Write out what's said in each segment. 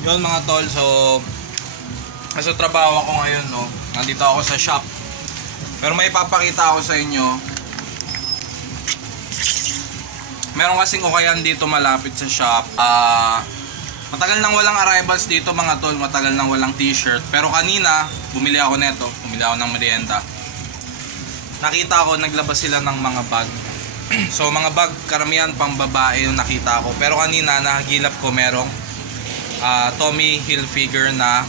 Yun mga tol, so nasa trabaho ako ngayon, no. Nandito ako sa shop. Pero may papakita ako sa inyo. Meron kasing ukayan dito malapit sa shop. Ah, matagal nang walang arrivals dito mga tol, matagal nang walang t-shirt. Pero kanina, bumili ako neto, bumili ako ng merienda. Nakita ko naglabas sila ng mga bag. so mga bag karamihan pang babae yung nakita ko. Pero kanina nakagilap ko merong ah, Tommy Hilfiger na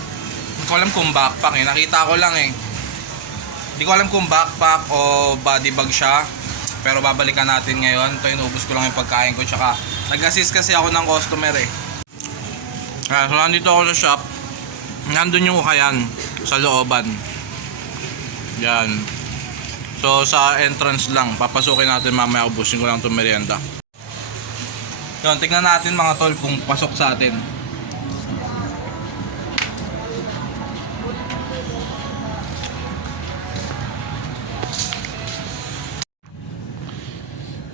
hindi ko alam kung backpack eh. Nakita ko lang eh. Hindi ko alam kung backpack o body bag siya. Pero babalikan natin ngayon. Ito inubos ko lang yung pagkain ko. Tsaka nag-assist kasi ako ng customer eh. Ah, so nandito ako sa shop. Nandun yung ukayan sa looban. Yan. So sa entrance lang. Papasukin natin mamaya. Ubusin ko lang itong merienda. Yun, tignan natin mga tol kung pasok sa atin.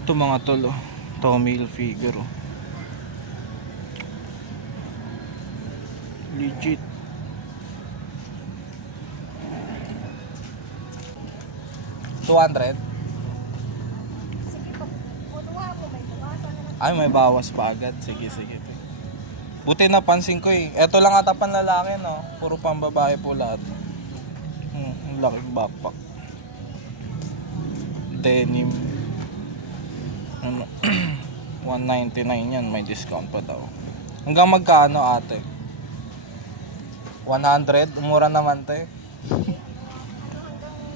Ito mga tol, oh. Tommy Hilfiger, oh. Legit. Two hundred? Ay, may bawas pa agad. Sige, sige. Buti napansin ko eh. Ito lang ata panlalaki, no? Puro pang babae po lahat. Hmm, ang laking backpack. Denim. Ano? 199 yan. May discount pa daw. Hanggang magkano ate? 100? Umura naman te. Hanggang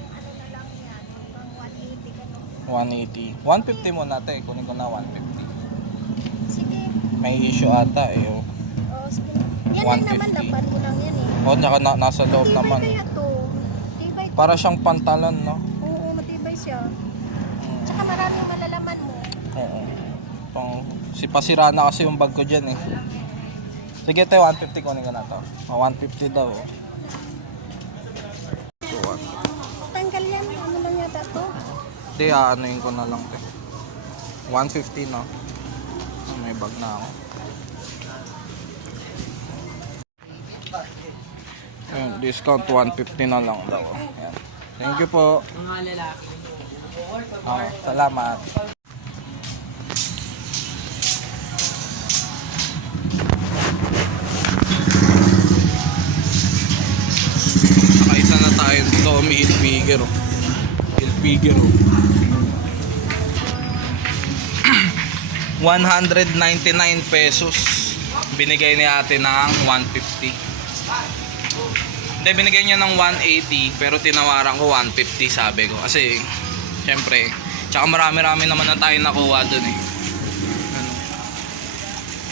ano na lang yan, hanggang 180 180. 150 ganun. muna te. Kunin ko na 150. Sige, May issue ata eh. Oh. oh, sige. Yan din naman, 150. laban mo lang yan eh. Oh, naka, na, nasa loob Matibay naman. kaya to. Matibay. Para siyang pantalon, no? Oo, matibay siya. Mm. Tsaka mo. Oo. Pang, si pasira na kasi yung bag ko dyan eh. Sige tayo, 150 kunin ko na to. Oh, 150 daw. oh. So, Tanggal yan, ano lang yata to? Hindi, aanuin ko na lang to. 150 no? Ah, may bag na ako. Ayun, discount 150 na lang daw. Ayan. Thank you po. Mga lalaki. Ah, salamat. Tommy Hilfiger. oh. Hilfiger. oh. 199 pesos. Binigay ni ate ng 150. Hindi, binigay niya ng 180 pero tinawaran ko 150 sabi ko. Kasi, syempre, tsaka marami-rami naman na tayo nakuha dun eh. Ano?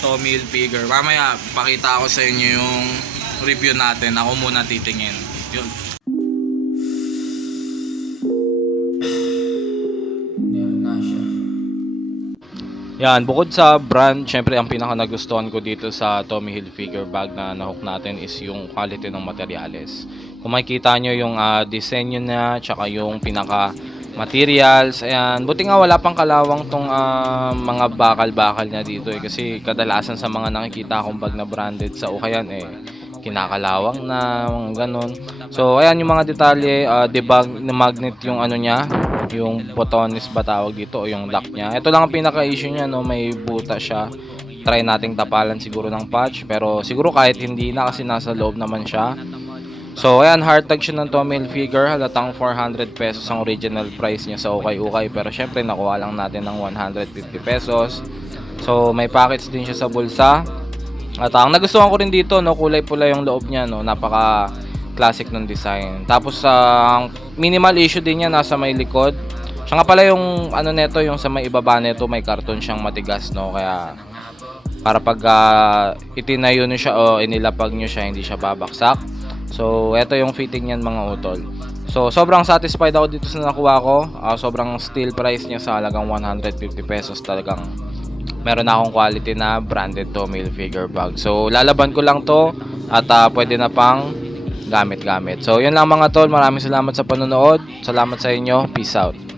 Tommy Hilfiger. Mamaya, pakita ko sa inyo yung review natin. Ako muna titingin. Yun. Yan, bukod sa brand, syempre ang pinaka nagustuhan ko dito sa Tommy Hilfiger bag na nahook natin is yung quality ng materials. Kung makikita nyo yung ah, disenyo niya, tsaka yung pinaka materials, ayan. Buti nga wala pang kalawang tong ah, mga bakal-bakal niya dito eh. Kasi kadalasan sa mga nakikita akong bag na branded sa Ukayan eh, kinakalawang na, mga ganun. So, ayan yung mga detalye, uh, debug na magnet yung ano niya, yung botones ba tawag dito o yung lock niya. Ito lang ang pinaka-issue niya, no, may buta siya. Try nating tapalan siguro ng patch, pero siguro kahit hindi na kasi nasa loob naman siya. So, ayan, hard tag siya ng Tommy Hilfiger. Halatang 400 pesos ang original price niya sa ukay-ukay. Pero syempre, nakuha lang natin ng 150 pesos. So, may packets din siya sa bulsa. At ang nagustuhan ko rin dito, no, kulay pula yung loob niya, no, napaka classic ng design. Tapos ang minimal issue din niya nasa may likod. Siya nga pala yung ano neto, yung sa may ibaba neto, may karton siyang matigas, no, kaya para pag ah, itinayo niyo siya o inilapag niyo siya, hindi siya babaksak. So, ito yung fitting niyan mga utol. So, sobrang satisfied ako dito sa nakuha ko. Ah, sobrang steal price niya sa halagang 150 pesos talagang meron na akong quality na branded Tommy Hilfiger bag. So, lalaban ko lang to at ah, pwede na pang gamit-gamit. So, yun lang mga tol. Maraming salamat sa panonood. Salamat sa inyo. Peace out.